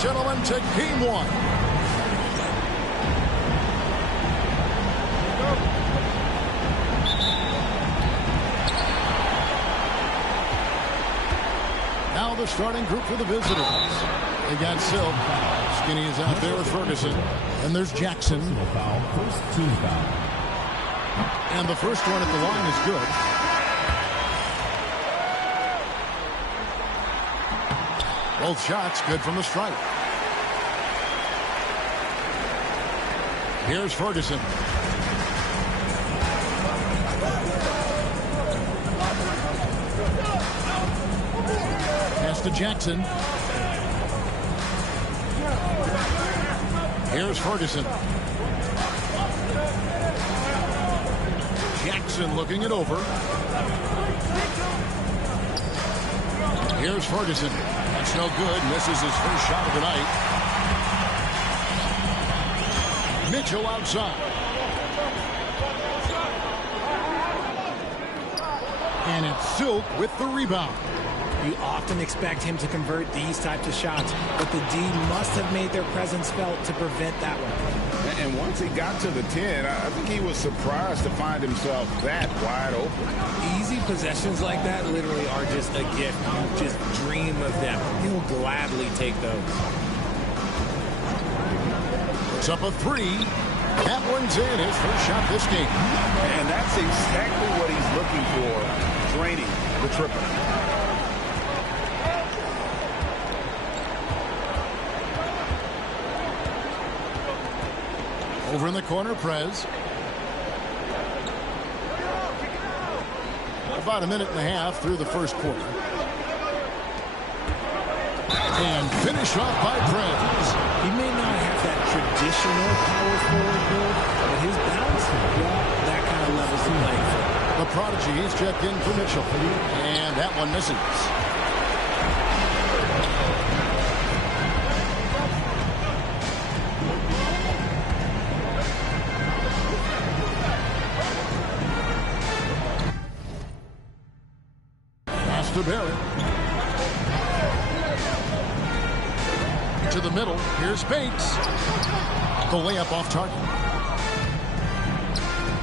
and gentlemen, to game one. Now the starting group for the visitors. They got Silk. Skinny is out there with Ferguson. And there's Jackson. First team foul. And the first one at the line is good. Both shots good from the stripe. Here's Ferguson. Pass to Jackson. Here's Ferguson. Jackson looking it over. Here's Ferguson. That's no good. Misses his first shot of the night. Mitchell outside. And it's Silk with the rebound. You often expect him to convert these types of shots, but the D must have made their presence felt to prevent that one. And once he got to the 10, I think he was surprised to find himself that wide open. Easy possessions like that literally are just a gift. You just dream of them. He'll gladly take those. It's up a three. That one's in. His first shot this game. And that's exactly what he's looking for, draining the triple. Over in the corner, Prez. About a minute and a half through the first quarter. And finish off by Prez. He may not have that traditional power forward build, but his bounce, well, that kind of levels the playing field. The prodigy, he's checked in for Mitchell. And that one misses. To Barrett. To the middle. Here's Bates. The layup off target.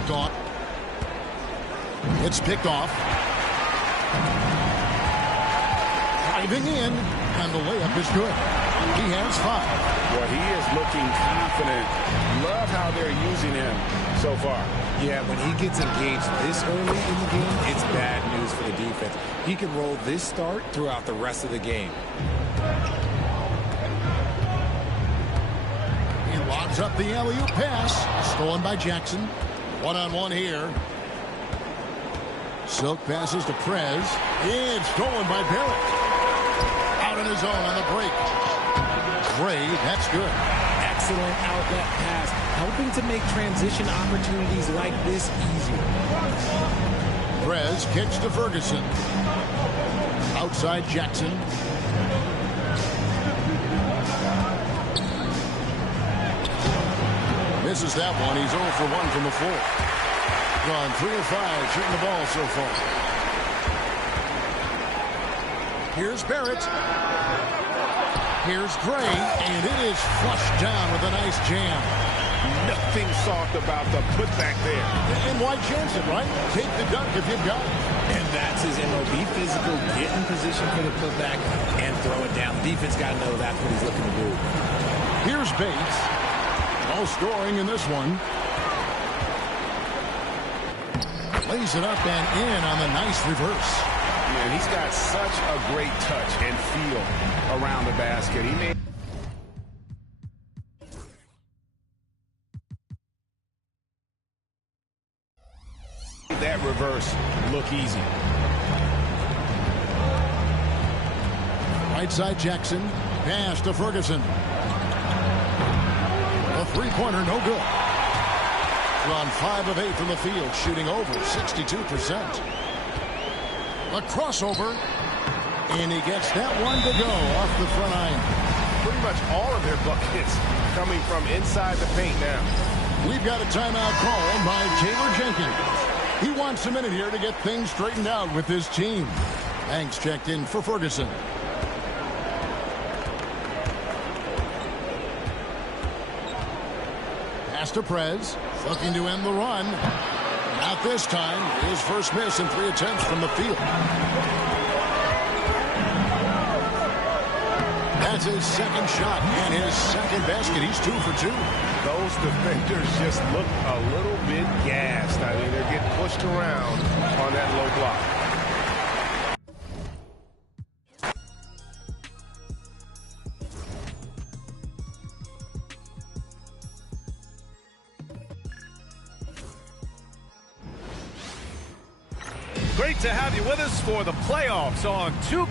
Gaunt. It's picked off. Driving in. And the layup is good. He has 5. Well, he is looking confident. Love how they're using him so far. Yeah, when he gets engaged this early in the game, it's bad news for the defense. He can roll this start throughout the rest of the game. He lobs up the alley-oop pass. Stolen by Jackson. One-on-one here. Silk passes to Prez. And stolen by Barrett. Out on his own on the break. Gray, that's good. Excellent outlet pass, helping to make transition opportunities like this easier. Prez kicks to Ferguson. Outside Jackson. Misses that one. He's 0 for 1 from the floor. Gone 3 of 5 shooting the ball so far. Here's Barrett. Here's Gray, and it is flushed down with a nice jam. Nothing soft about the putback there. And why chance it, right? Take the dunk if you've got it. And that's his MO. Be physical, get in position for the putback, and throw it down. The defense got to know that's what he's looking to do. Here's Bates. No scoring in this one. Lays it up and in on the nice reverse. Man, he's got such a great touch and feel around the basket. He made that reverse look easy. Right side Jackson. Pass to Ferguson. A three-pointer, no good. Drawn 5 of 8 from the field, shooting over 62%. A crossover, and he gets that one to go off the front line. Pretty much all of their buckets coming from inside the paint now. We've got a timeout called by Taylor Jenkins. He wants a minute here to get things straightened out with his team. Hanks checked in for Ferguson. to Prez, looking to end the run. Not this time. His first miss in 3 attempts from the field. That's his second shot and his second basket. He's 2 for 2. Those defenders just look a little bit gassed. I mean, they're getting pushed around on that low block. Great to have you with us for the playoffs on 2. Here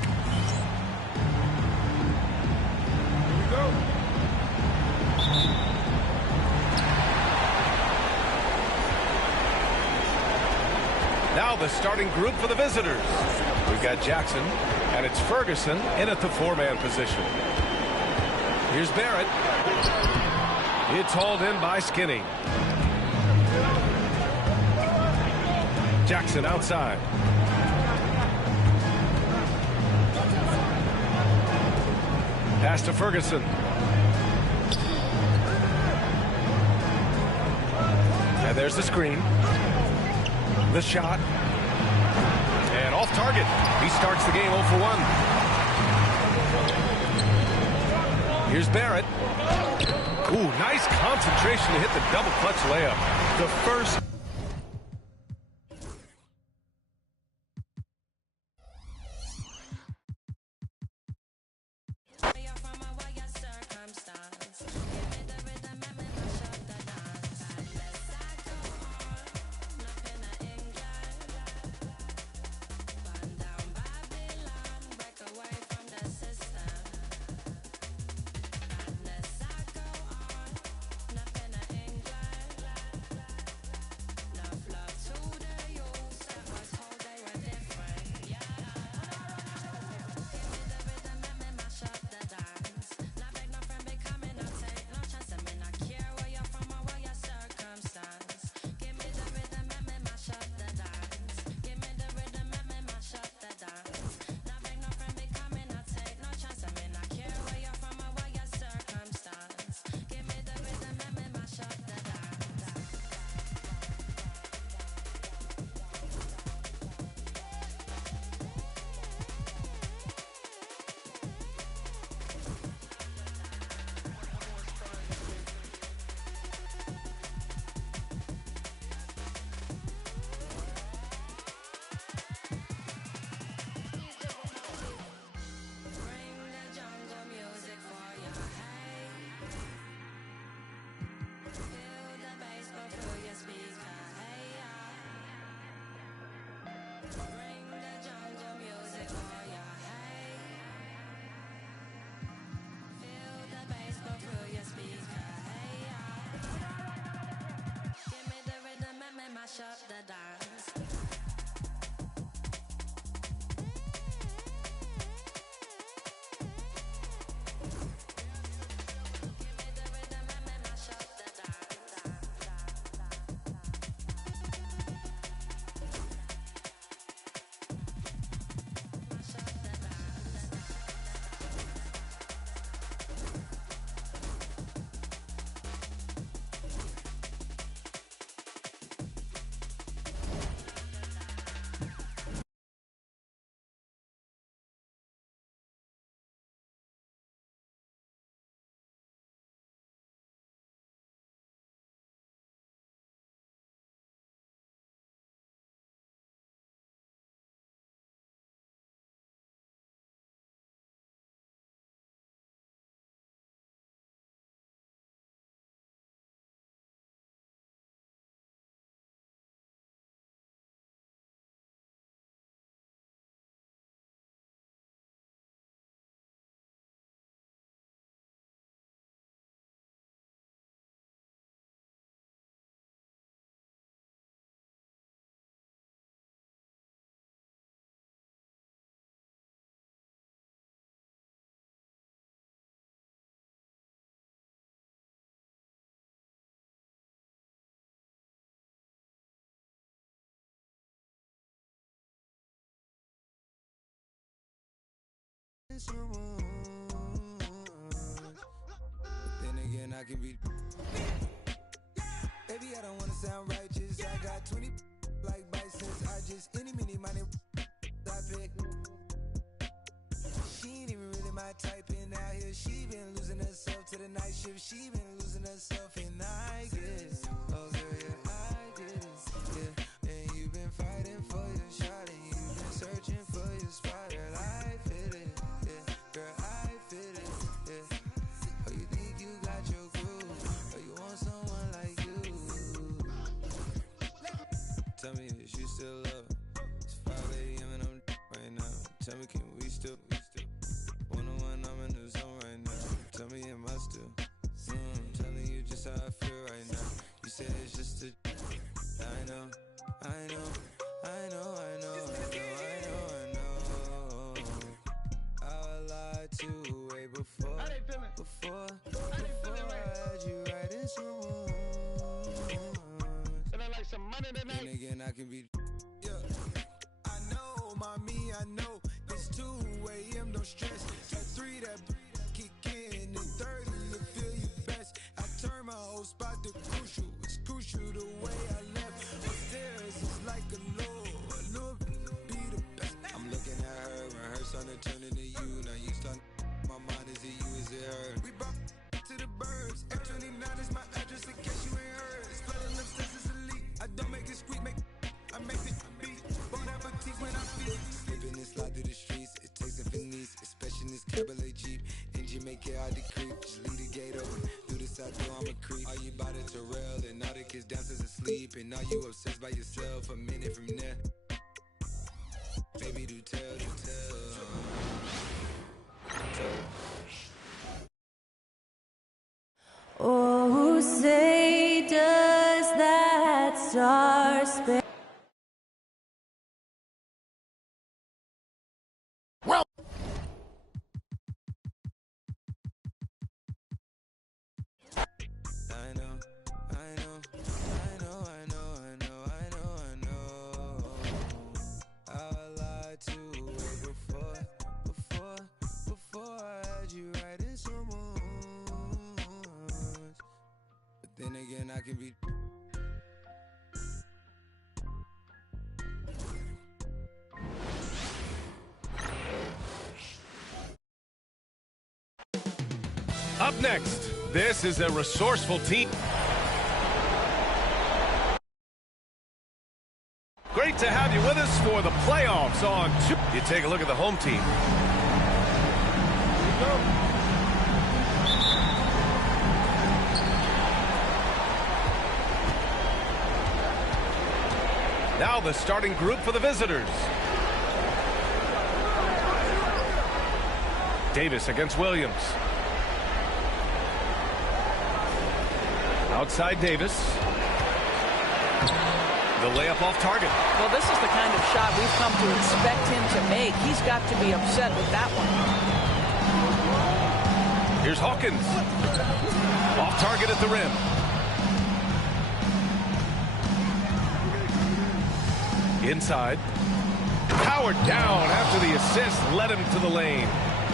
we go. Now the starting group for the visitors. We've got Jackson, and it's Ferguson in at the 4-man position. Here's Barrett. It's hauled in by Skinny. Jackson outside. Pass to Ferguson. And there's the screen. The shot. And off target. He starts the game 0 for 1. Here's Barrett. Ooh, nice concentration to hit the double clutch layup. The first. Shut the dance. But then again, I can be. I don't wanna sound righteous. I got 20 like biceps. I just any money I pick. She ain't even really my type in out here. She been losing herself to the night shift. She been losing herself and I guess. Oh girl, yeah, I get it. Yeah, and you've been fighting for your shot and you've been searching for your spot. Girl, I feel it. Yeah, girl, I feel it. Yeah. Oh, you think you got your groove? Or you want someone like you? Tell me, is you still up? It's 5 a.m. and I'm right now. Tell me, can we still? One-on-one, I'm in the zone right now. Tell me, am I still? Telling you just how I feel right now. You say it's just a. I know. I lied to way before. Before I had you right in some like some money tonight. And again, I can be. Yeah. I know, mommy, I know. It's 2 a.m. no stress. At 3 that kick in, and 30 to feel you best. I turn my whole spot to crucial. It's crucial the way I left. Upstairs is like a lure be the best. I'm looking at her, rehearse on it, turning to you. Now you start. My mind is it you, is it her? We brought to the birds. F29 is my address in case you ain't heard. Spelling lips, this is elite. I don't make it squeak, I make it beat. Bon appetit when I feel. Slipping and slide through the streets. It takes a finesse, especially in this Cabriolet Jeep. Engine make it hard to creep. Just leave the gate open. Do this out there, I'm a creep. Are you by the Terrell? And all the kids downstairs asleep. And are you obsessed by yourself? A minute from there. Baby, do tell. Oh, say does that star-spangled Then again, I can be. Up next, this is a resourceful team. Great to have you with us for the playoffs on two. You take a look at the home team. Here we go. Now the starting group for the visitors. Davis against Williams. Outside Davis. The layup off target. Well, this is the kind of shot we've come to expect him to make. He's got to be upset with that one. Here's Hawkins. Off target at the rim. Inside. Powered down after the assist led him to the lane.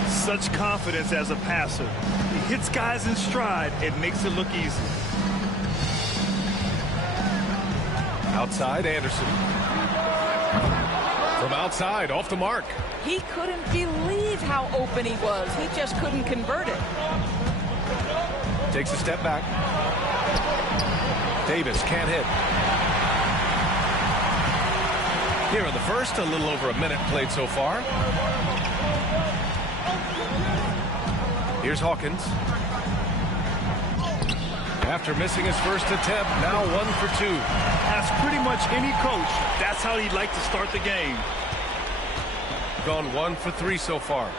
Such confidence as a passer. He hits guys in stride. It makes it look easy. Outside, Anderson. From outside, off the mark. He couldn't believe how open he was. He just couldn't convert it. Takes a step back. Davis can't hit. Here in the first, a little over a minute played so far. Here's Hawkins. After missing his first attempt, now 1 for 2. As pretty much any coach, that's how he'd like to start the game. Gone 1 for 3 so far.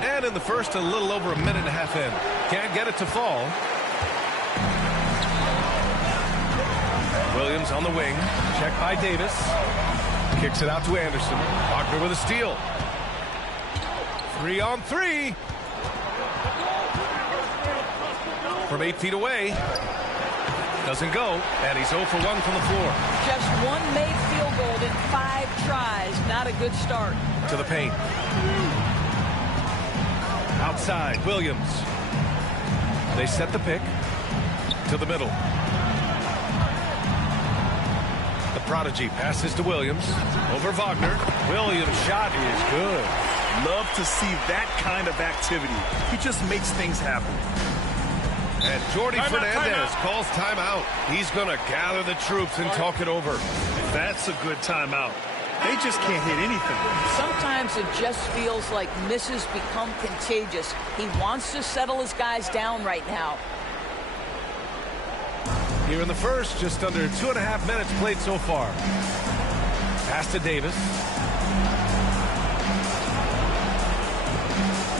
And in the first, a little over a minute and a half in. Can't get it to fall. Williams on the wing. Check by Davis. Kicks it out to Anderson. Wagner with a steal. 3 on 3. From 8 feet away. Doesn't go. And he's 0 for 1 from the floor. Just one made field goal in 5 tries. Not a good start. To the paint. Outside, Williams. They set the pick to the middle. The prodigy passes to Williams. Over Wagner. Williams' shot is good. Love to see that kind of activity. He just makes things happen. And Jordi Fernandez calls timeout. He's going to gather the troops and talk it over. That's a good timeout. They just can't hit anything. Sometimes it just feels like misses become contagious. He wants to settle his guys down right now. Here in the first, just under 2.5 minutes played so far. Pass to Davis.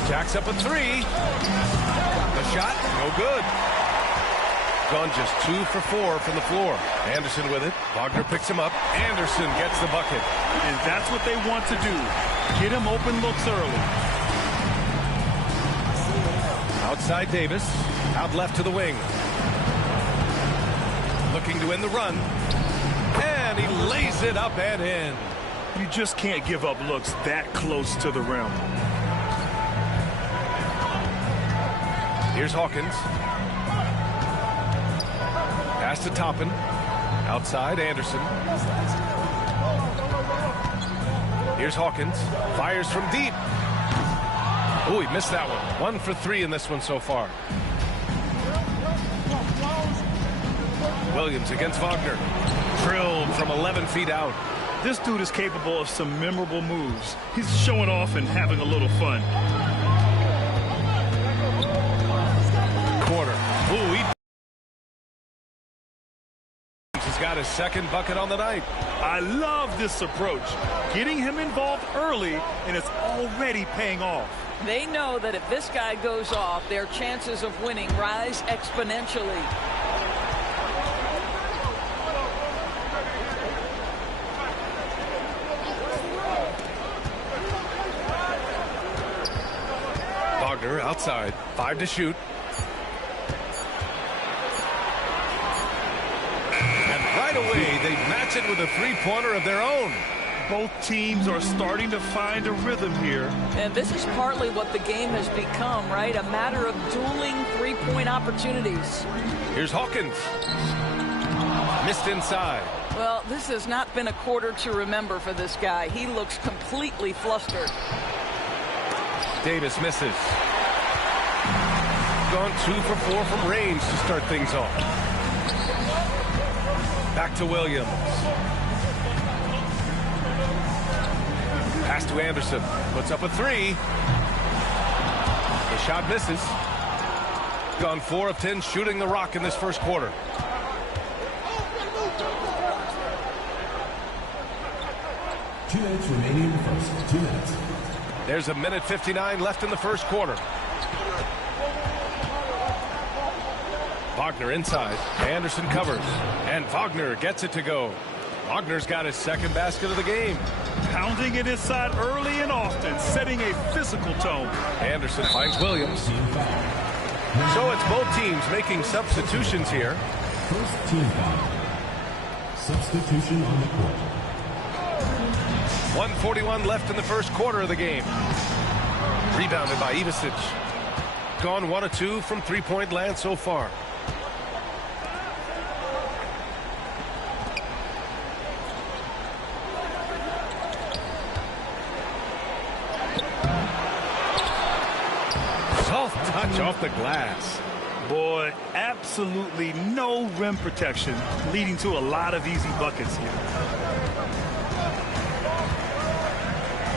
Jacks up a three. The shot, no good. Gone just 2 for 4 from the floor. Anderson with it. Wagner picks him up. Anderson gets the bucket. And that's what they want to do. Get him open looks early. Outside Davis. Out left to the wing. Looking to end the run. And he lays it up and in. You just can't give up looks that close to the rim. Here's Hawkins. Pass to Toppin. Outside, Anderson. Here's Hawkins. Fires from deep. Oh, he missed that one. 1 for 3 in this one so far. Williams against Wagner. Drilled from 11 feet out. This dude is capable of some memorable moves. He's showing off and having a little fun. Quarter. Ooh, he's got his second bucket on the night. I love this approach. Getting him involved early, and it's already paying off. They know that if this guy goes off, their chances of winning rise exponentially. Wagner outside. 5 to shoot. Right away, they match it with a three-pointer of their own. Both teams are starting to find a rhythm here. And this is partly what the game has become, right? A matter of dueling three-point opportunities. Here's Hawkins. Missed inside. Well, this has not been a quarter to remember for this guy. He looks completely flustered. Davis misses. Gone 2 for 4 from range to start things off. Back to Williams. Pass to Anderson. Puts up a 3. The shot misses. Gone 4 of 10 shooting the rock in this first quarter. Two minutes remaining in the first. 2 minutes. There's a minute 59 left in the first quarter. Wagner inside. Anderson covers. And Wagner gets it to go. Wagner's got his second basket of the game. Pounding it inside early and often, setting a physical tone. Anderson finds Williams. So it's both teams making substitutions here. First team foul. Substitution on the court. 1:41 left in the first quarter of the game. Rebounded by Ivisic. Gone 1 of 2 from three-point land so far. Soft touch off the glass. Boy, absolutely no rim protection, leading to a lot of easy buckets here.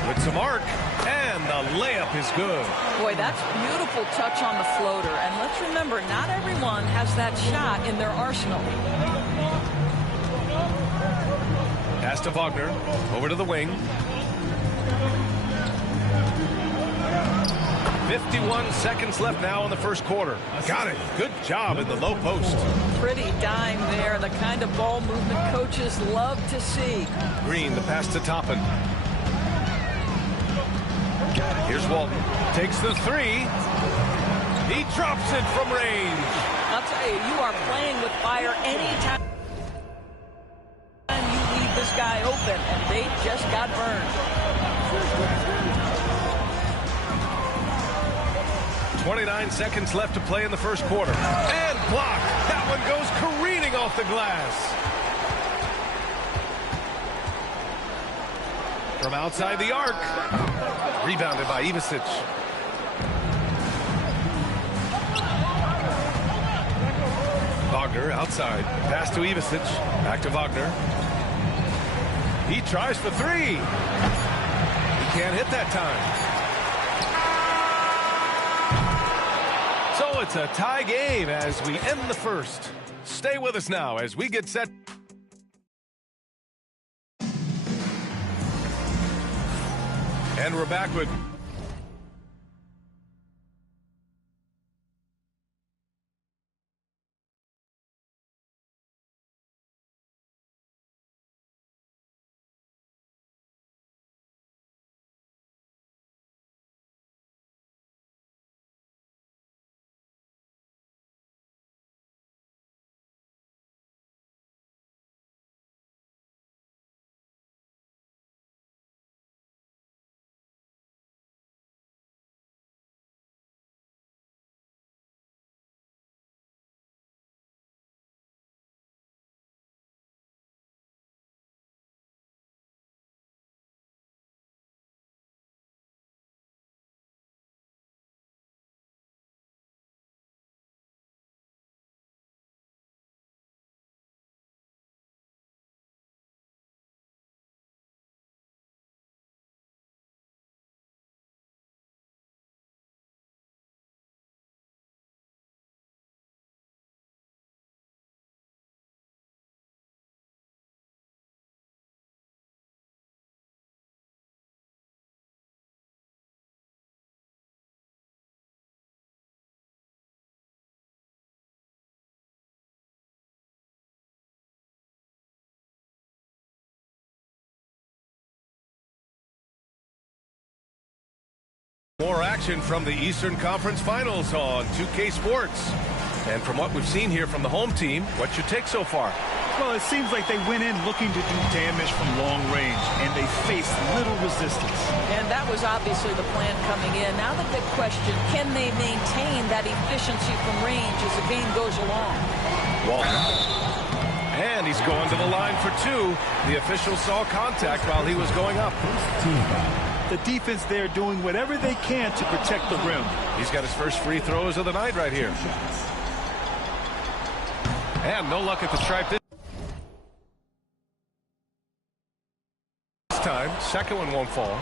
With some arc, and the layup is good. Boy, that's beautiful touch on the floater. And let's remember, not everyone has that shot in their arsenal. Pass to Wagner. Over to the wing. 51 seconds left now in the first quarter. Got it. Good job in the low post. Pretty dime there. The kind of ball movement coaches love to see. Green, the pass to Toppin. Here's Walton. Takes the 3. He drops it from range. I'll tell you, you are playing with fire anytime you leave this guy open, and they just got burned. 29 seconds left to play in the first quarter. And blocked. That one goes careening off the glass. From outside the arc. Rebounded by Ivisic. Wagner outside. Pass to Ivisic. Back to Wagner. He tries for three. He can't hit that time. So it's a tie game as we end the first. Stay with us now as we get set. And we're back with more action from the Eastern Conference Finals on 2K Sports. And from what we've seen here from the home team, what's your take so far? Well, it seems like they went in looking to do damage from long range, and they faced little resistance. And that was obviously the plan coming in. Now the big question, can they maintain that efficiency from range as the game goes along? Walton. And he's going to the line for two. The official saw contact while he was going up. The defense there doing whatever they can to protect the rim. He's got his first free throws of the night right here. And no luck at the stripe this time. Second one won't fall.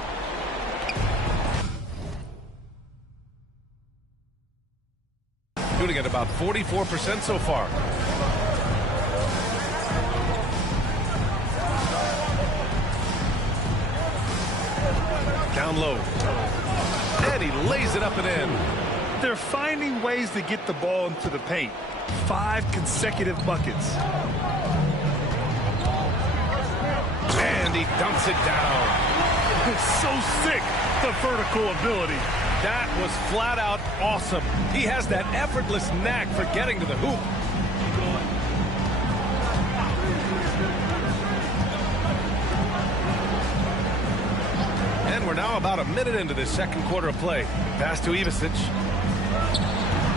Shooting at about 44% so far. Down low. And he lays it up and in. They're finding ways to get the ball into the paint. 5 consecutive buckets. And he dumps it down. It's so sick, the vertical ability. That was flat out awesome. He has that effortless knack for getting to the hoop. And we're now about a minute into this second quarter of play. Pass to Ivisic.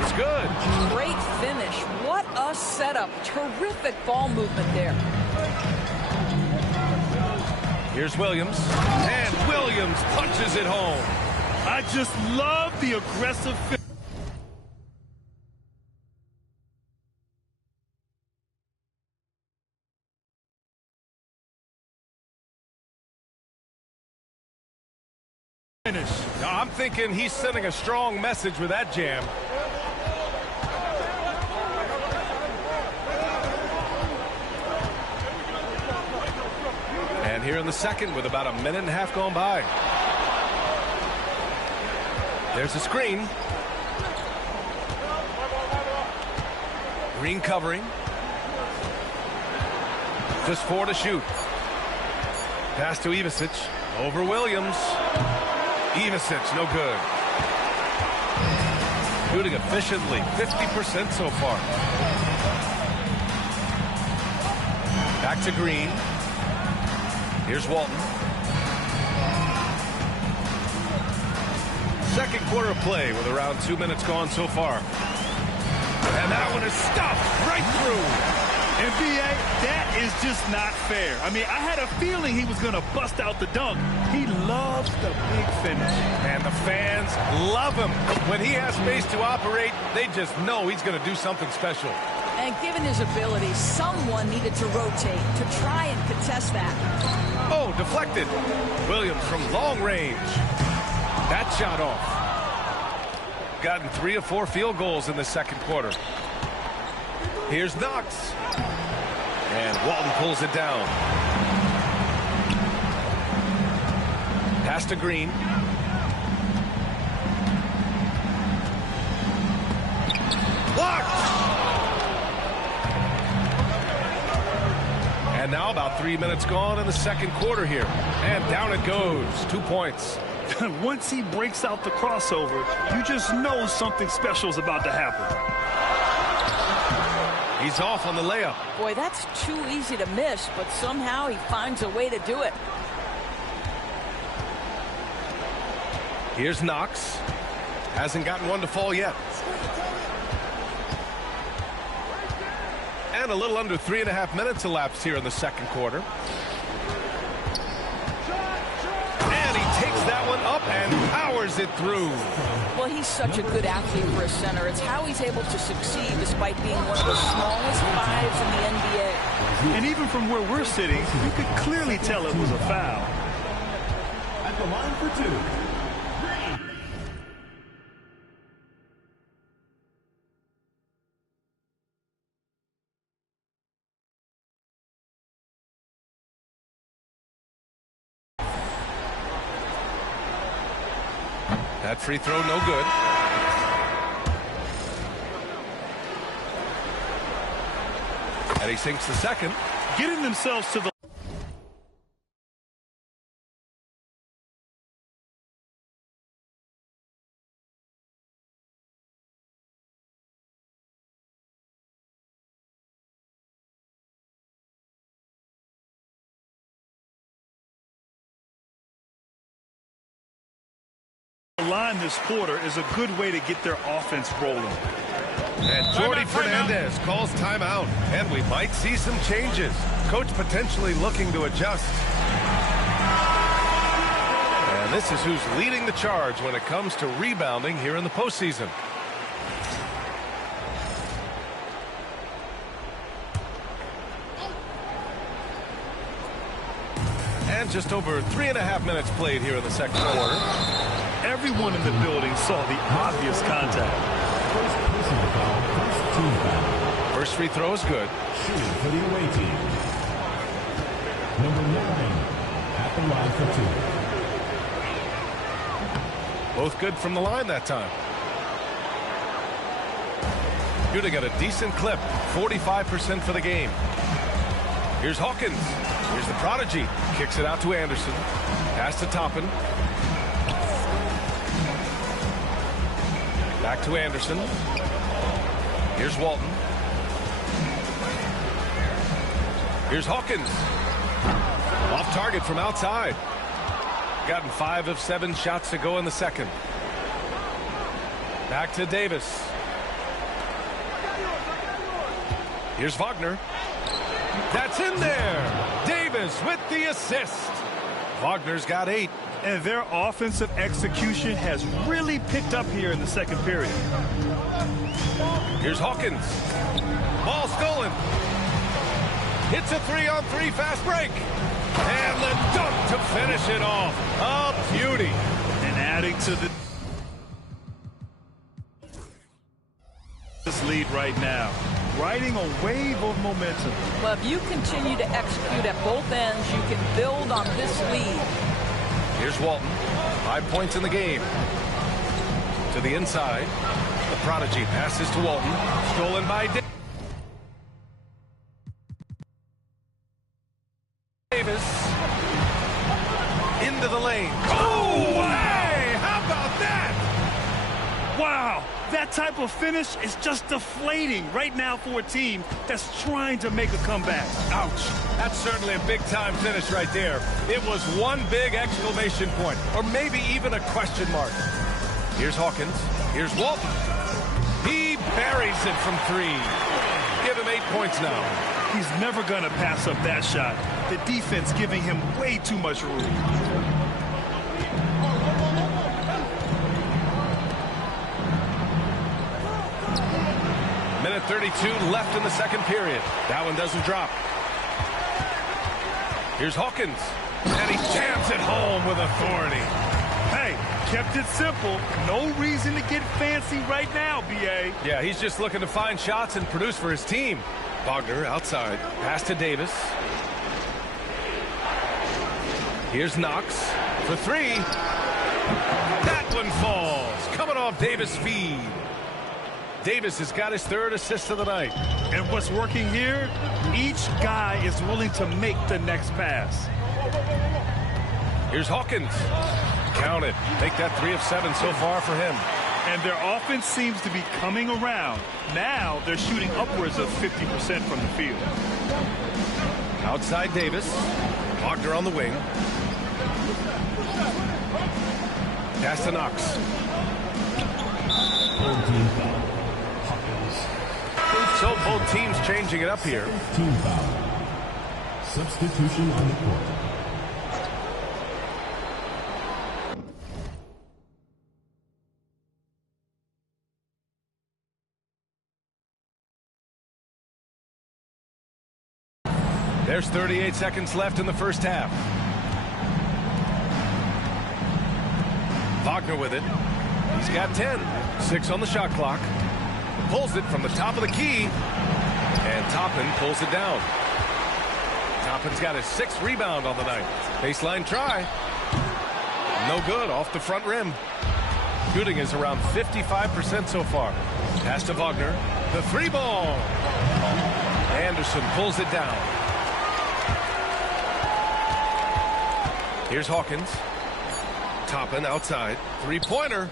It's good. Great finish. What a setup. Terrific ball movement there. Here's Williams. And Williams punches it home. I just love the aggressive finish. Now, I'm thinking he's sending a strong message with that jam. And here in the second with about a minute and a half gone by. There's a screen. Green covering. Just 4 to shoot. Pass to Ivisic. Over Williams. Ivisic, no good. Shooting efficiently, 50% so far. Back to Green. Here's Walton. Second quarter of play with around 2 minutes gone so far. And that one is stuffed right through. NBA, that is just not fair. I mean, I had a feeling he was going to bust out the dunk. He loves the big finish. And the fans love him. When he has space to operate, they just know he's going to do something special. And given his ability, someone needed to rotate to try and contest that. Oh, deflected. Williams from long range. That shot off. Gotten 3 or 4 field goals in the second quarter. Here's Knox. And Walton pulls it down. Pass to Green. Blocked! And now about 3 minutes gone in the second quarter here. And down it goes. 2 points. Once he breaks out the crossover, you just know something special is about to happen. He's off on the layup. Boy, that's too easy to miss, but somehow he finds a way to do it. Here's Knox. Hasn't gotten one to fall yet. And a little under 3.5 minutes elapsed here in the second quarter. And he takes that one up and powers it through. Well, he's such a good athlete for a center. It's how he's able to succeed despite being one of the smallest fives in the NBA. And even from where we're sitting, you could clearly tell it was a foul. At the line for 2. That free throw no good. And he sinks the second. Getting themselves to the line this quarter is a good way to get their offense rolling. And Jordi Fernandez calls timeout, and we might see some changes. Coach potentially looking to adjust. And this is who's leading the charge when it comes to rebounding here in the postseason. And just over 3.5 minutes played here in the second quarter. Everyone in the building saw the obvious contact. First free throw is good. Shooting for the away team. Number 9 at the line for 2. Both good from the line that time. Utah got a decent clip, 45% for the game. Here's Hawkins. Here's the prodigy. Kicks it out to Anderson. Pass to Toppin. Back to Anderson. Here's Walton. Here's Hawkins. Off target from outside. Gotten 5 of 7 shots to go in the second. Back to Davis. Here's Wagner. That's in there. Davis with the assist. Wagner's got 8. And their offensive execution has really picked up here in the second period. Here's Hawkins. Ball stolen. Hits a 3-on-3 fast break. And the dunk to finish it off. A beauty. And adding to this lead right now. Riding a wave of momentum. Well, if you continue to execute at both ends, you can build on this lead. Here's Walton. 5 points in the game. To the inside. The prodigy passes to Walton. Stolen by Davis. Into the lane. Oh, hey! How about that? Wow! That type of finish is just deflating right now for a team that's trying to make a comeback. Ouch. That's certainly a big-time finish right there. It was one big exclamation point, or maybe even a question mark. Here's Hawkins. Here's Walton. He buries it from 3. Give him 8 points now. He's never going to pass up that shot. The defense giving him way too much room. Minute 32 left in the second period. That one doesn't drop. Here's Hawkins. And he jams it home with authority. Hey, kept it simple. No reason to get fancy right now, B.A. Yeah, he's just looking to find shots and produce for his team. Wagner outside. Pass to Davis. Here's Knox for 3. That one falls. Coming off Davis' feed. Davis has got his 3rd assist of the night. And what's working here, each guy is willing to make the next pass. Here's Hawkins. Count it. Make that 3 of 7 so far for him. And their offense seems to be coming around. Now they're shooting upwards of 50% from the field. Outside Davis. Wagner on the wing. Pass to Knox. So both teams changing it up here. Team foul. Substitution on the court. There's 38 seconds left in the first half. Wagner with it. He's got 10. 6 on the shot clock. Pulls it from the top of the key. And Toppin pulls it down. Toppin's got his 6th rebound on the night. Baseline try. No good. Off the front rim. Shooting is around 55% so far. Pass to Wagner. The 3 ball. Anderson pulls it down. Here's Hawkins. Toppin outside. 3-pointer.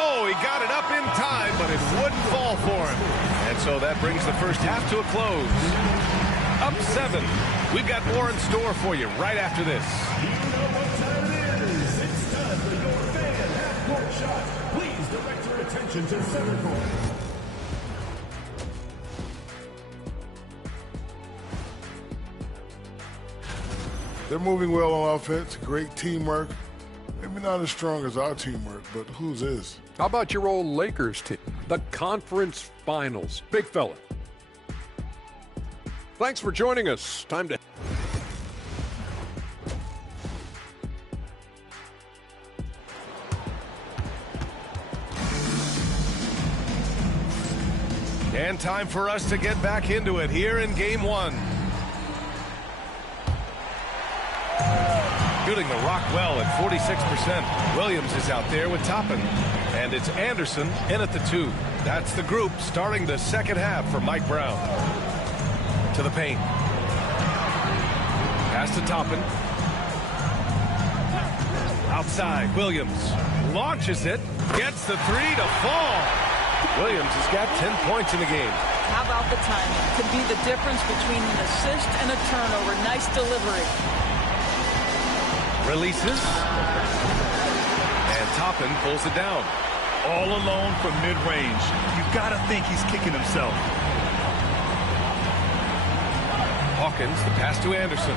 Oh, he got it up in time, but it wouldn't fall for him. And so that brings the first half to a close. Up 7. We've got more in store for you right after this. You know what time it is. It's time for your fan half-court shot. Please direct your attention to center court. They're moving well on offense. Great teamwork. Maybe not as strong as our teamwork, but whose is? How about your old Lakers team? The conference finals. Big fella. Thanks for joining us. Time to... And time for us to get back into it here in Game 1. Shooting the rock well at 46%. Williams is out there with Toppin. And it's Anderson in at the 2. That's the group starting the second half for Mike Brown. To the paint. Pass to Toppin. Outside, Williams launches it. Gets the 3 to fall. Williams has got 10 points in the game. How about the timing? Could be the difference between an assist and a turnover. Nice delivery. Releases. And Toppin pulls it down. All alone from mid-range. You've got to think he's kicking himself. Hawkins, the pass to Anderson.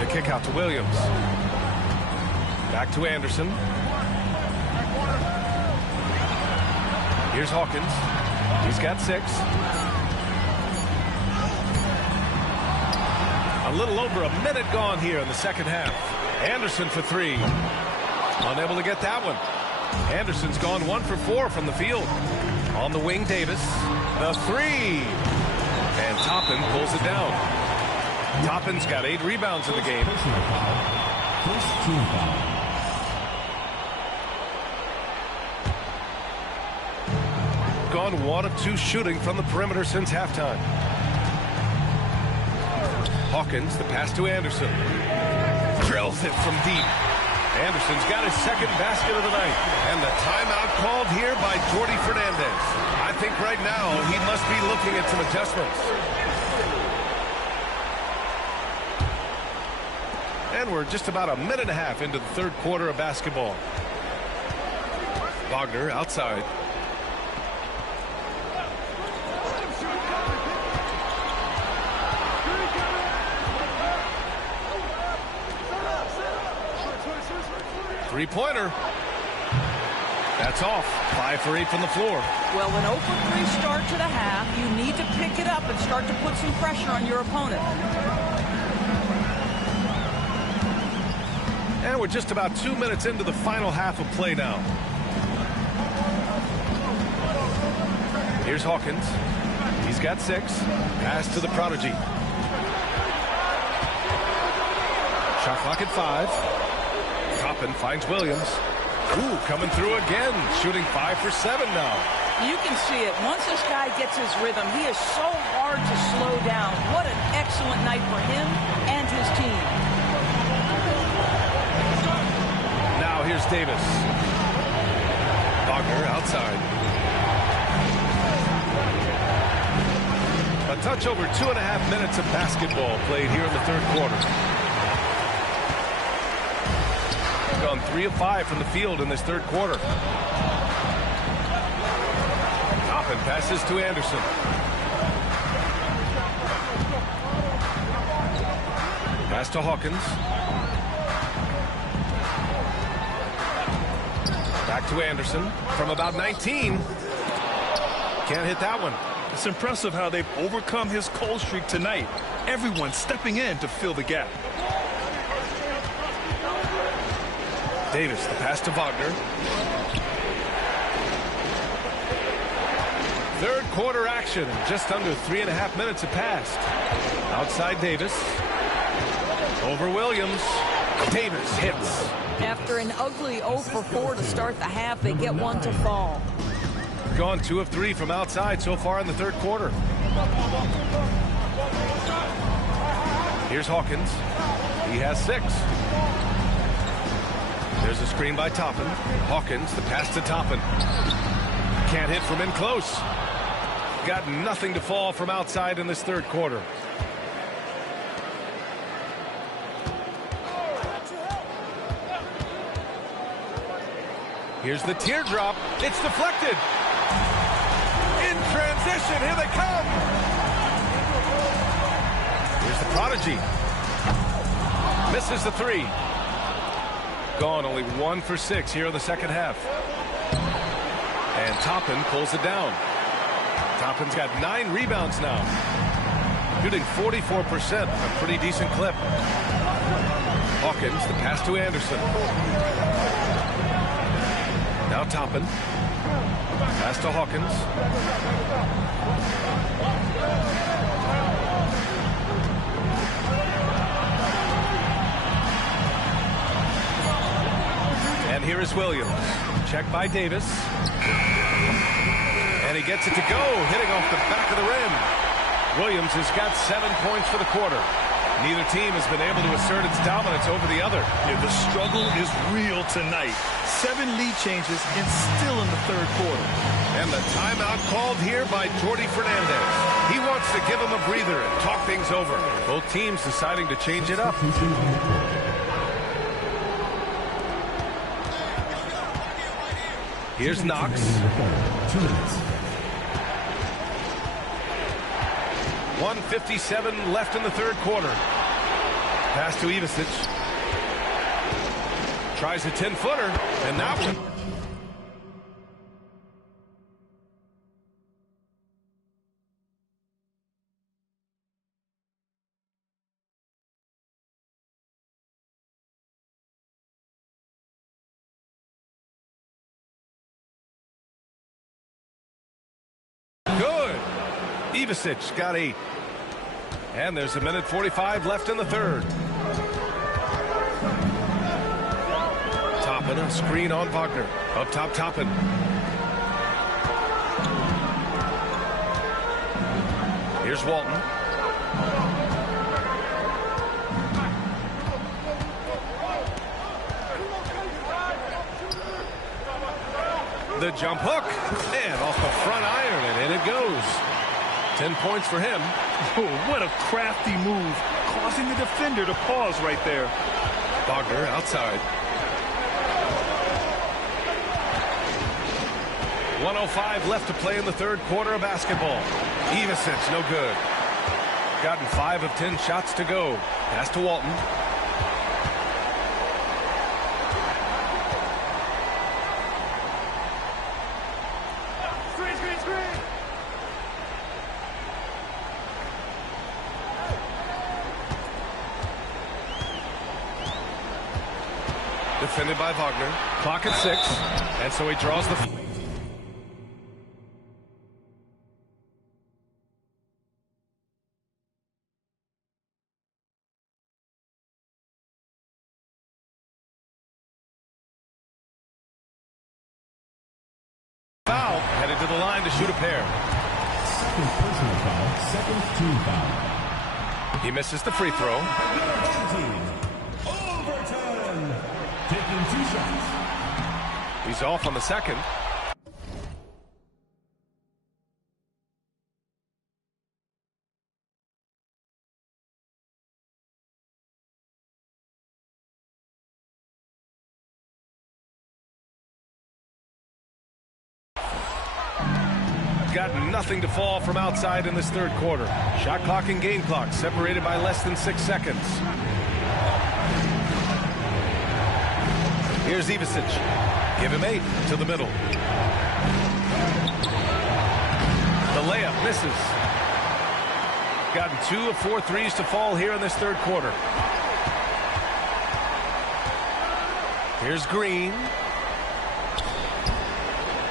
The kick out to Williams. Back to Anderson. Here's Hawkins. He's got 6. A little over a minute gone here in the second half. Anderson for 3. Unable to get that one. Anderson's gone 1 for 4 from the field. On the wing, Davis. The 3. And Toppin pulls it down. Toppin's got 8 rebounds in the game. First team foul. Gone 1 of 2 shooting from the perimeter since halftime. Hawkins, the pass to Anderson. Drills it from deep. Anderson's got his 2nd basket of the night. And the timeout called here by Jordi Fernandez. I think right now he must be looking at some adjustments. And we're just about a minute and a half into the third quarter of basketball. Wagner outside. Three-pointer. That's off. 5 for 8 from the floor. Well, an 0 for 3 start to the half. You need to pick it up and start to put some pressure on your opponent. And we're just about 2 minutes into the final half of play now. Here's Hawkins. He's got 6. Pass to the prodigy. Shot clock at 5. Toppin finds Williams. Ooh, coming through again. Shooting 5 for 7 now. You can see it. Once this guy gets his rhythm, he is so hard to slow down. What an excellent night for him and his team. Now here's Davis. Wagner outside. A touch over 2.5 minutes of basketball played here in the third quarter. Gone 3 of 5 from the field in this third quarter. Toppin passes to Anderson. Pass to Hawkins. Back to Anderson from about 19. Can't hit that one. It's impressive how they've overcome his cold streak tonight. Everyone stepping in to fill the gap. Davis, the pass to Wagner. Third quarter action. Just under 3.5 minutes have passed. Outside Davis. Over Williams. Davis hits. After an ugly 0 for 4 to start the half, they get one to fall. Gone 2 of 3 from outside so far in the third quarter. Here's Hawkins. He has 6. There's a screen by Toppin. Hawkins, the pass to Toppin. Can't hit from in close. Got nothing to fall from outside in this third quarter. Here's the teardrop. It's deflected. In transition, here they come. Here's the prodigy. Misses the 3. Gone only 1 for 6 here in the second half. And Toppin pulls it down. Toppin's got 9 rebounds now. Shooting 44%, a pretty decent clip. Hawkins, the pass to Anderson. Now Toppin. Pass to Hawkins. And here is Williams. Checked by Davis. And he gets it to go, hitting off the back of the rim. Williams has got 7 points for the quarter. Neither team has been able to assert its dominance over the other. Yeah, the struggle is real tonight. 7 lead changes and still in the third quarter. And the timeout called here by Jordi Fernandez. He wants to give him a breather and talk things over. Both teams deciding to change it up. Here's Knox. 2 minutes. 1:57 left in the third quarter. Pass to Ivisic. Tries a 10-footer, and now good. Ivisic got 8. And there's 1:45 left in the third. Toppin, a screen on Wagner. Up top, Toppin. Here's Walton. The jump hook. And off the front iron, and in it goes. 10 points for him. Oh, what a crafty move, causing the defender to pause right there. Wagner outside. 1:05 left to play in the third quarter of basketball. Ivisic, no good. Gotten 5 of 10 shots to go. Pass to Walton. Defended by Wagner. Clock at 6. And so he draws the... Foul. Headed to the line to shoot a pair. Second personal foul. Second team foul. He misses the free throw. Overtime. Taking 2 shots. He's off on the second. Got nothing to fall from outside in this third quarter. Shot clock and game clock separated by less than 6 seconds. Here's Ivisic. Give him 8 to the middle. The layup misses. Gotten 2 of 4 threes to fall here in this third quarter. Here's Green.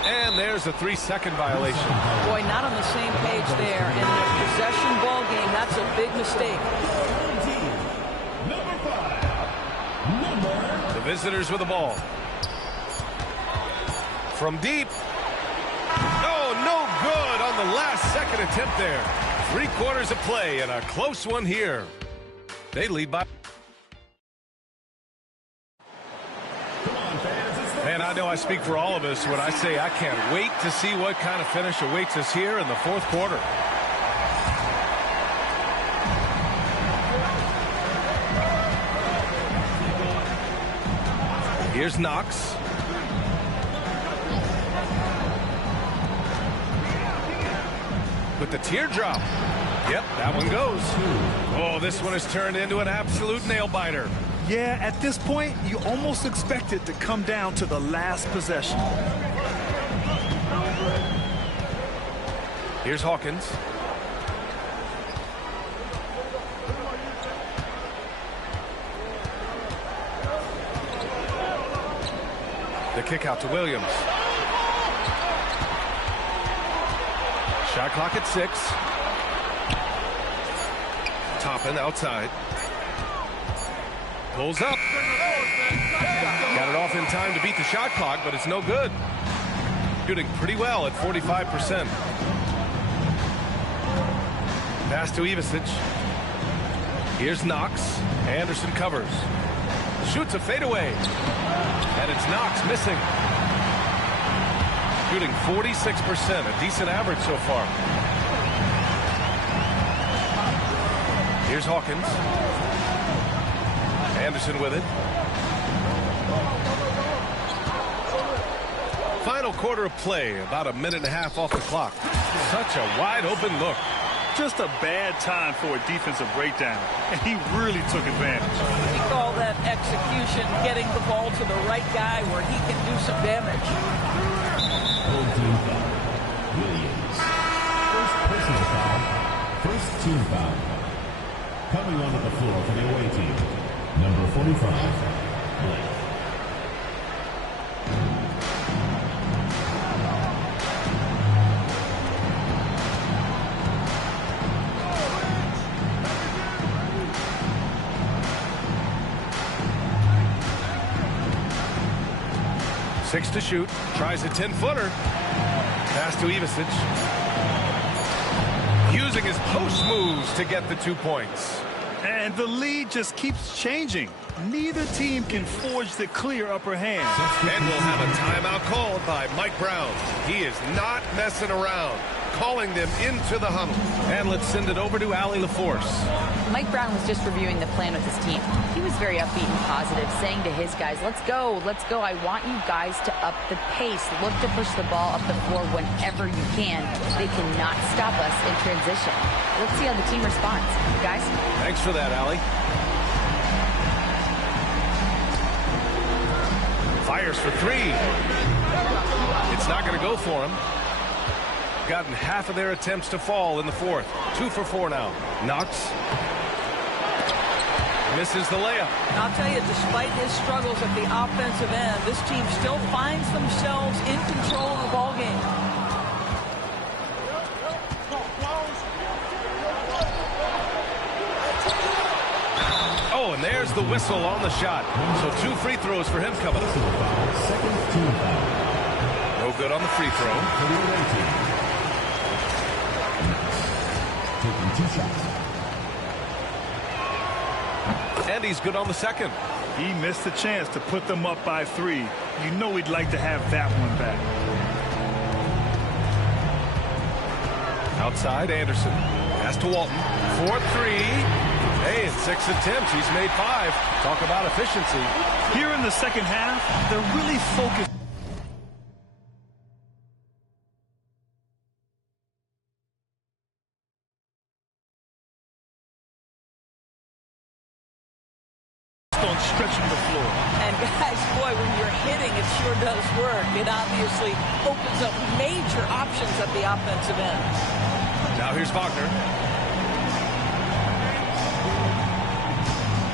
And there's a 3-second violation. Boy, not on the same page there. In a possession ball game, that's a big mistake. The visitors with the ball. From deep. Oh, no good on the last second attempt there. 3 quarters of play and a close one here. They lead by... And I know I speak for all of us when I say I can't wait to see what kind of finish awaits us here in the fourth quarter. Here's Knox. With the teardrop. Yep, that one goes. Oh, this one has turned into an absolute nail-biter. Yeah, at this point, you almost expect it to come down to the last possession. Here's Hawkins. The kick out to Williams. Shot clock at 6. Toppin outside. Pulls up. Got it off in time to beat the shot clock, but it's no good. Shooting pretty well at 45%. Pass to Ivisic. Here's Knox. Anderson covers. Shoots a fadeaway. And it's Knox missing. Shooting 46%, a decent average so far. Here's Hawkins. Anderson with it. Final quarter of play, about a minute and a half off the clock. Such a wide open look. Just a bad time for a defensive breakdown, and he really took advantage. We call that execution, getting the ball to the right guy where he can do some damage. Williams. First personal foul. First team foul. Coming onto the floor for the away team. Number 45, Blake. Six to shoot. Tries a 10-footer. Pass to Ivisic. Using his post moves to get the 2 points. And the lead just keeps changing. Neither team can forge the clear upper hand. And we'll have a timeout called by Mike Brown. He is not messing around. calling them into the huddle. And let's send it over to Allie LaForce. Mike Brown was just reviewing the plan with his team. He was very upbeat and positive, saying to his guys, let's go. I want you guys to up the pace. Look to push the ball up the floor whenever you can. They cannot stop us in transition. Let's see how the team responds. Guys? Thanks for that, Allie. Fires for three. It's not going to go for him. Gotten half of their attempts to fall in the fourth. 2 for 4 now. Knox misses the layup. I'll tell you, despite his struggles at the offensive end, this team still finds themselves in control of the ball game. Oh, and there's the whistle on the shot. So 2 free throws for him coming up. No good on the free throw. Taking 2 shots. And he's good on the second. He missed the chance to put them up by 3. You know he'd like to have that one back. Outside, Anderson. Pass to Walton. 4-3. Hey, in 6 attempts, he's made 5. Talk about efficiency. Here in the second half, they're really focused on stretching the floor. And guys, boy, when you're hitting, it sure does work. It obviously opens up major options at the offensive end. Now here's Wagner.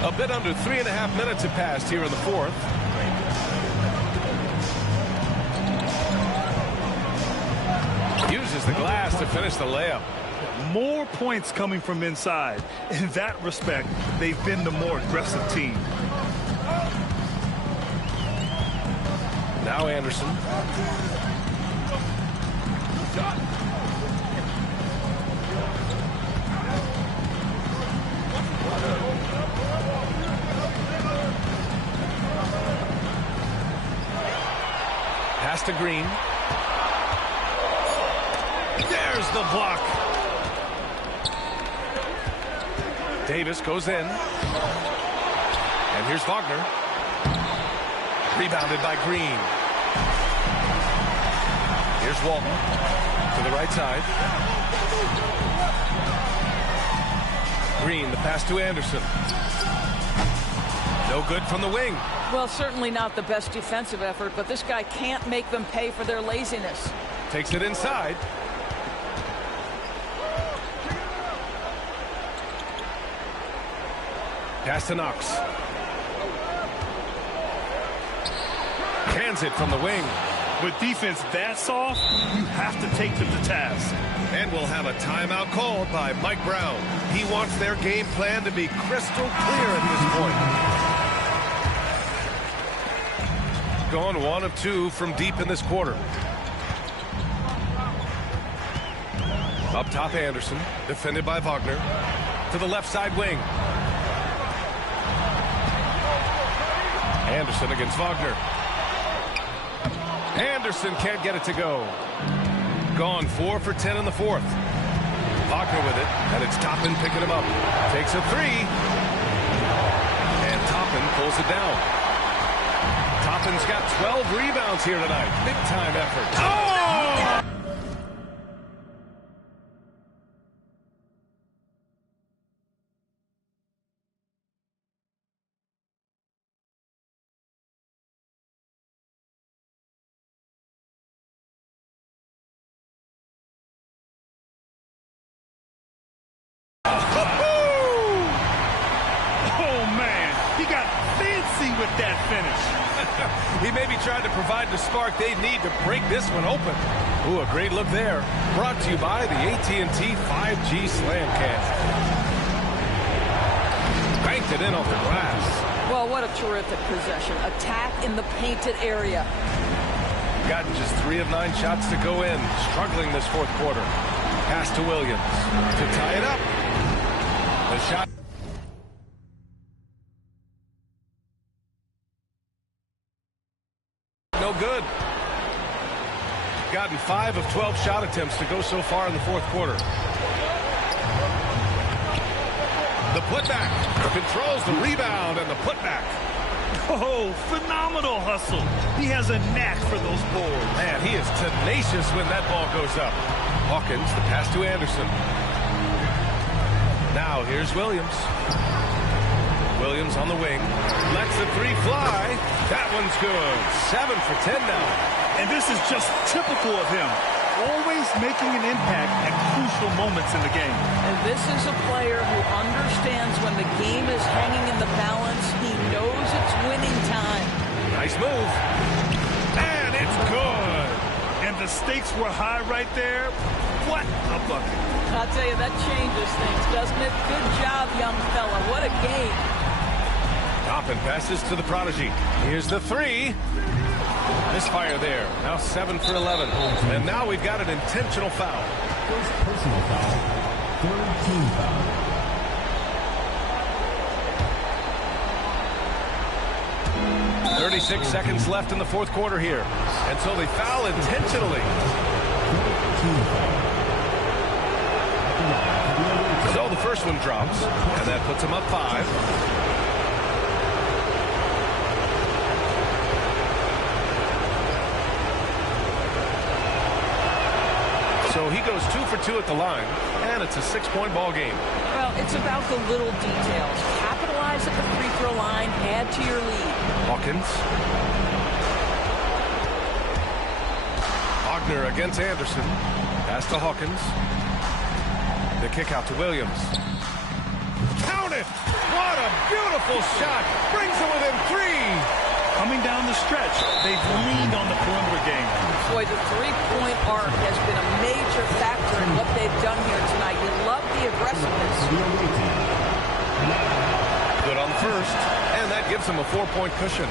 A bit under 3.5 minutes have passed here in the fourth. Uses the glass to finish the layup. More points coming from inside. In that respect, they've been the more aggressive team. Now Anderson. Pass to Green. There's the block. Davis goes in. And here's Wagner. Rebounded by Green. Here's Walton to the right side. Green, the pass to Anderson. No good from the wing. Well, certainly not the best defensive effort, but this guy can't make them pay for their laziness. Takes it inside. Pass to Knox. Cans it from the wing. With defense that soft, you have to take them to task. And we'll have a timeout called by Mike Brown. He wants their game plan to be crystal clear at this point. Gone 1 of 2 from deep in this quarter. Up top, Anderson, defended by Wagner. To the left side wing. Anderson against Wagner. Anderson can't get it to go. Gone 4 for 10 in the fourth. Wagner with it, and it's Toppin picking him up. Takes a 3. And Toppin pulls it down. Toppin's got 12 rebounds here tonight. Big time effort. Oh! He maybe tried to provide the spark they need to break this one open. Ooh, a great look there. Brought to you by the AT&T 5G Slamcast. Banked it in off the glass. Well, what a terrific possession. Attack in the painted area. Gotten just 3 of 9 shots to go in. Struggling this fourth quarter. Pass to Williams to tie it up. The shot. No good. gotten 5 of 12 shot attempts to go so far in the fourth quarter. The putback controls the rebound and the putback. Oh, phenomenal hustle. He has a knack for those boards. Man, he is tenacious when that ball goes up. Hawkins, the pass to Anderson. Now here's Williams. Williams on the wing. Lets the three fly. That one's good. 7 for 10 now. And this is just typical of him. Always making an impact at crucial moments in the game. And this is a player who understands when the game is hanging in the balance. He knows it's winning time. Nice move. And it's good. And the stakes were high right there. What a bucket. I'll tell you, that changes things, doesn't it? Good job, young fella. What a game. Toppin passes to the prodigy. Here's the three. Misfire there. Now 7 for 11. And now we've got an intentional foul. First personal foul. Third team foul. .36 seconds left in the fourth quarter here. And so they foul intentionally. So the first one drops, and that puts him up 5. So he goes 2 for 2 at the line, and it's a 6-point ball game. Well, it's about the little details. Capitalize at the free throw line, add to your lead. Hawkins. Wagner against Anderson. Pass to Hawkins. The kick out to Williams. Count it! What a beautiful shot! Brings it within 3. Coming down the stretch, they've leaned on the perimeter game. Boy, the three-point arc has been a major factor in what they've done here tonight. You love the aggressiveness. Good on the first, and that gives him a 4-point cushion.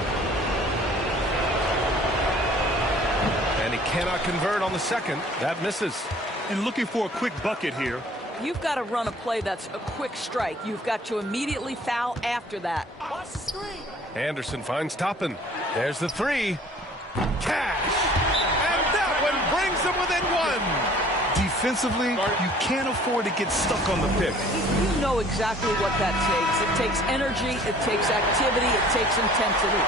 And he cannot convert on the second. That misses. And looking for a quick bucket here. You've got to run a play that's a quick strike. You've got to immediately foul after that. Anderson finds Toppin. There's the three. Cash. And that one brings them within 1. Defensively, you can't afford to get stuck on the pick. You know exactly what that takes. It takes energy, it takes activity, it takes intensity.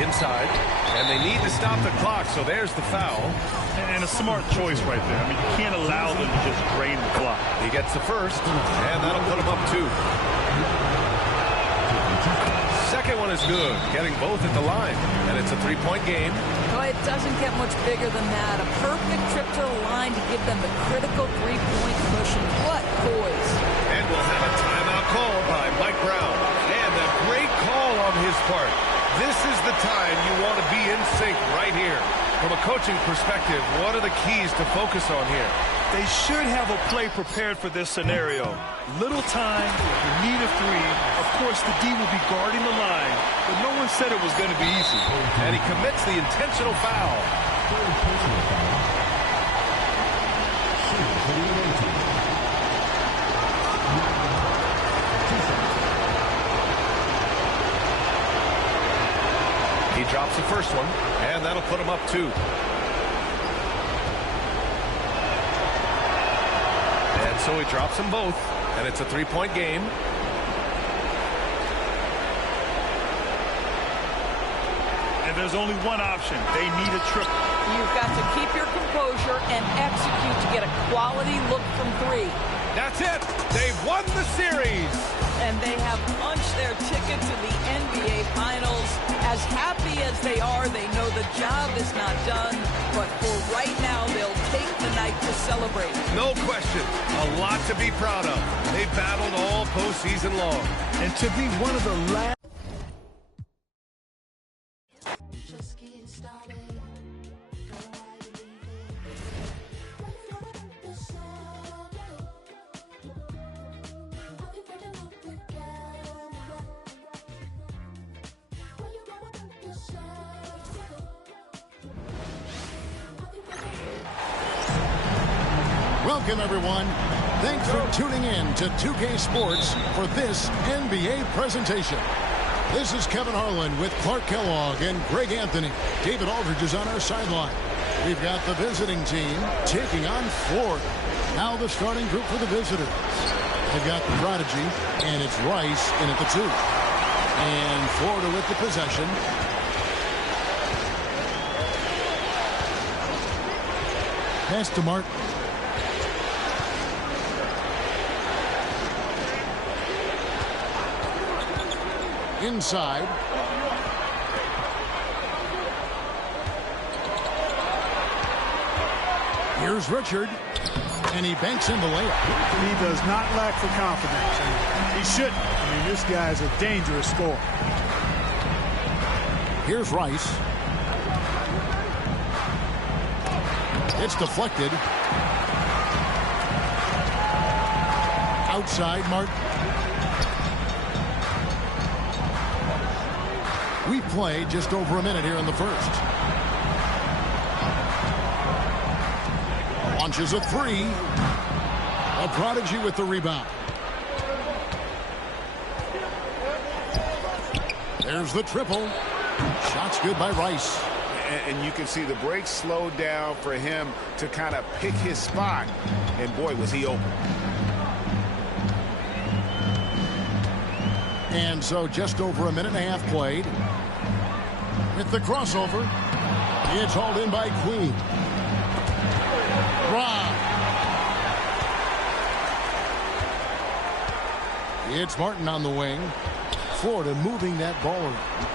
Inside, and they need to stop the clock, so there's the foul. And a smart choice right there. I mean, you can't allow them to just drain the clock. He gets the first, and that'll put him up 2. Second one is good, getting both at the line, and it's a 3-point game. Boy, it doesn't get much bigger than that. A perfect trip to the line to give them the critical 3-point cushion. What poise. And we'll have a timeout call by Mike Brown. And a great call on his part. This is the time you want to be in sync right here. From a coaching perspective, what are the keys to focus on here? They should have a play prepared for this scenario. Little time, need a 3. Of course, the D will be guarding the line, but no one said it was going to be easy. And he commits the intentional foul. Third personal foul. Shoot for the away team. He drops the first one, and that'll put him up 2. And so he drops them both, and it's a 3-point game. And there's only one option. They need a triple. You've got to keep your composure and execute to get a quality look from 3. That's it. They've won the series. And they have punched their ticket to the NBA Finals. As happy as they are, they know the job is not done. But for right now, they'll take the night to celebrate. No question. A lot to be proud of. They battled all postseason long. And to be one of the last... Welcome, everyone. Thanks for tuning in to 2K Sports for this NBA presentation. This is Kevin Harlan with Clark Kellogg and Greg Anthony. David Aldridge is on our sideline. We've got the visiting team taking on Florida. Now the starting group for the visitors. They've got the Prodigy, and it's Rice in at the 2. And Florida with the possession. Pass to Martin. Inside. Here's Richard. And he banks in the layup. He does not lack for confidence. And he shouldn't. I mean, this guy's a dangerous scorer. Here's Rice. It's deflected. Outside, Martin. We play just over a minute here in the first. Launches a 3. A Prodigy with the rebound. There's the triple. Shot's good by Rice. And you can see the break slowed down for him to kind of pick his spot. And boy, was he open. And so just over a minute and a half played. With the crossover. It's hauled in by Queen. Rob. It's Martin on the wing. Florida moving that ball around.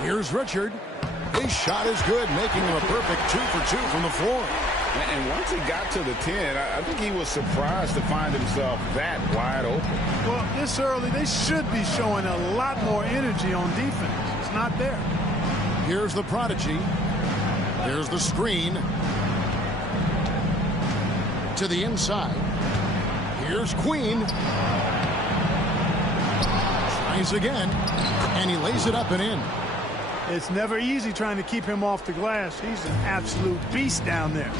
Here's Richard. His shot is good, making him a perfect 2 for 2 from the floor. And once he got to the 10, I think he was surprised to find himself that wide open. Well, this early, they should be showing a lot more energy on defense. It's not there. Here's the Prodigy. Here's the screen. To the inside. Here's Queen. Tries again. And he lays it up and in. It's never easy trying to keep him off the glass. He's an absolute beast down there.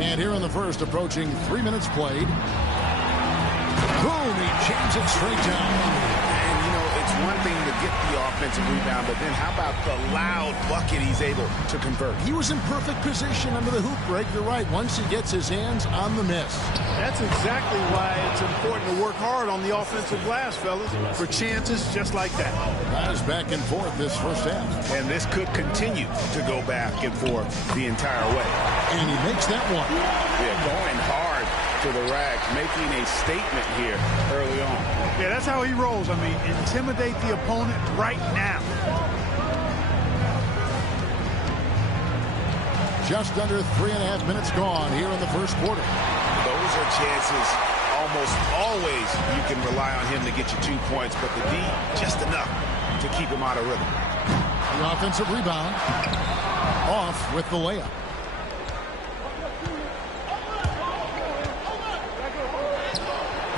And here in the first, approaching 3 minutes played. Boom, he jams it straight down. And, you know, it's one thing to get the offensive rebound, but then how about the loud bucket he's able to convert? He was in perfect position under the hoop break. You're right, once he gets his hands on the miss. That's exactly why it's important to work hard on the offensive glass, fellas, for chances just like that. That is back and forth this first half. And this could continue to go back and forth the entire way. And he makes that one. Yeah, going hard to the rack, making a statement here early on. Yeah, that's how he rolls. I mean, intimidate the opponent right now. Just under 3.5 minutes gone here in the first quarter. Those are chances almost always you can rely on him to get you 2 points, but the D, just enough to keep him out of rhythm. The offensive rebound. Off with the layup.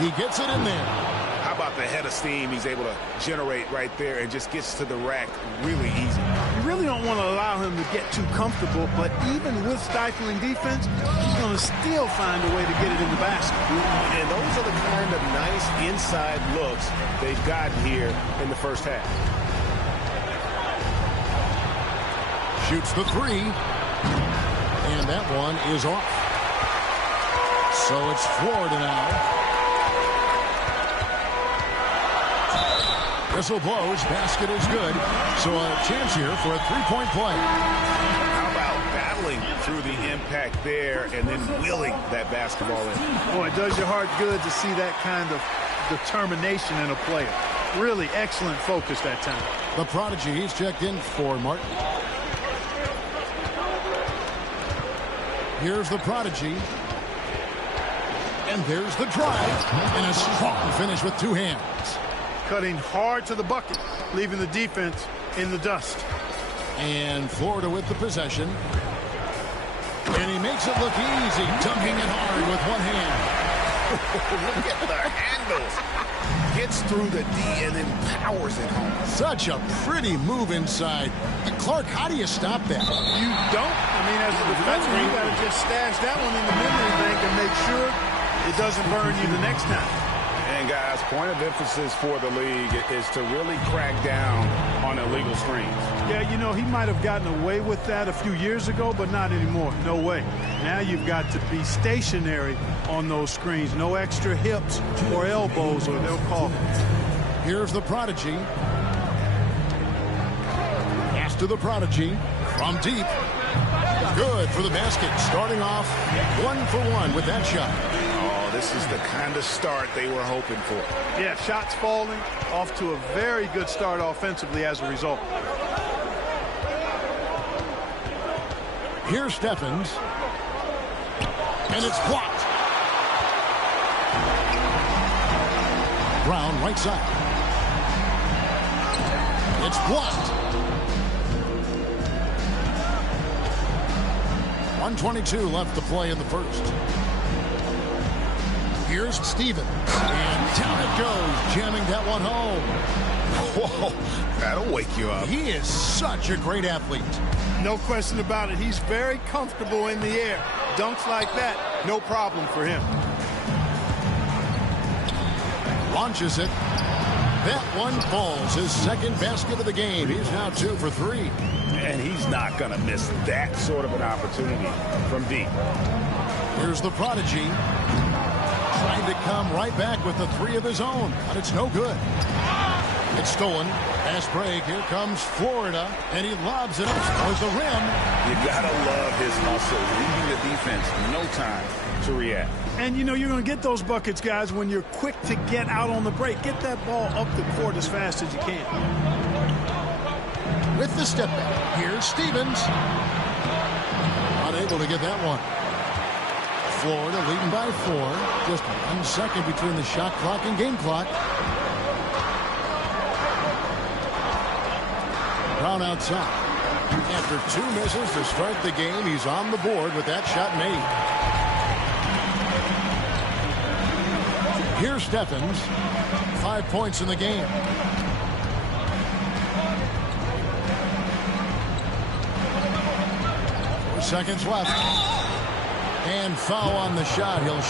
He gets it in there. How about the head of steam he's able to generate right there and just gets to the rack really easy. You really don't want to allow him to get too comfortable, but even with stifling defense, he's going to still find a way to get it in the basket. And those are the kind of nice inside looks they've gotten here in the first half. Shoots the 3. And that one is off. So it's Florida now. Whistle blows. Basket is good. So a chance here for a 3-point play. How about battling through the impact there and then wheeling that basketball in? Boy, it does your heart good to see that kind of determination in a player. Really excellent focus that time. The Prodigy, he's checked in for Martin. Here's the Prodigy. And there's the drive. And a strong finish with 2 hands. Cutting hard to the bucket, leaving the defense in the dust. And Florida with the possession. And he makes it look easy, dunking it hard with 1 hand. Look at the handles. Gets through the D and then powers it home. Such a pretty move inside. Clark, how do you stop that? You don't. I mean, as a defender, you got to just stash that one in the memory bank and make sure it doesn't burn you the next time. And guys, point of emphasis for the league is to really crack down on illegal screens. Yeah, you know, he might have gotten away with that a few years ago, but not anymore. No way. Now you've got to be stationary on those screens. No extra hips or elbows, or they'll call it. Here's the prodigy. Pass to the prodigy from deep. Good for the basket. Starting off 1 for 1 with that shot. This is the kind of start they were hoping for. Yeah, shots falling, off to a very good start offensively as a result. Here's Stephens. And it's blocked. Brown right side. It's blocked. 1:22 left to play in the first. Here's Stevens, and down it goes, jamming that one home. Whoa, that'll wake you up. He is such a great athlete. No question about it. He's very comfortable in the air. Dunks like that, no problem for him. Launches it. That one falls. His second basket of the game. He's now 2 for 3. And he's not going to miss that sort of an opportunity from deep. Here's the prodigy. Trying to come right back with the 3 of his own, but it's no good. It's stolen. Fast break. Here comes Florida, and he lobs it up towards the rim. You gotta love his hustle, leaving the defense no time to react. And you know you're going to get those buckets, guys, when you're quick to get out on the break. Get that ball up the court as fast as you can. With the step back, here's Stevens. Unable to get that one. Florida leading by 4. Just 1 second between the shot clock and game clock. Brown outside. After 2 misses to start the game, he's on the board with that shot made. Here's Stephens. 5 points in the game. 4 seconds left. And foul on the shot. He'll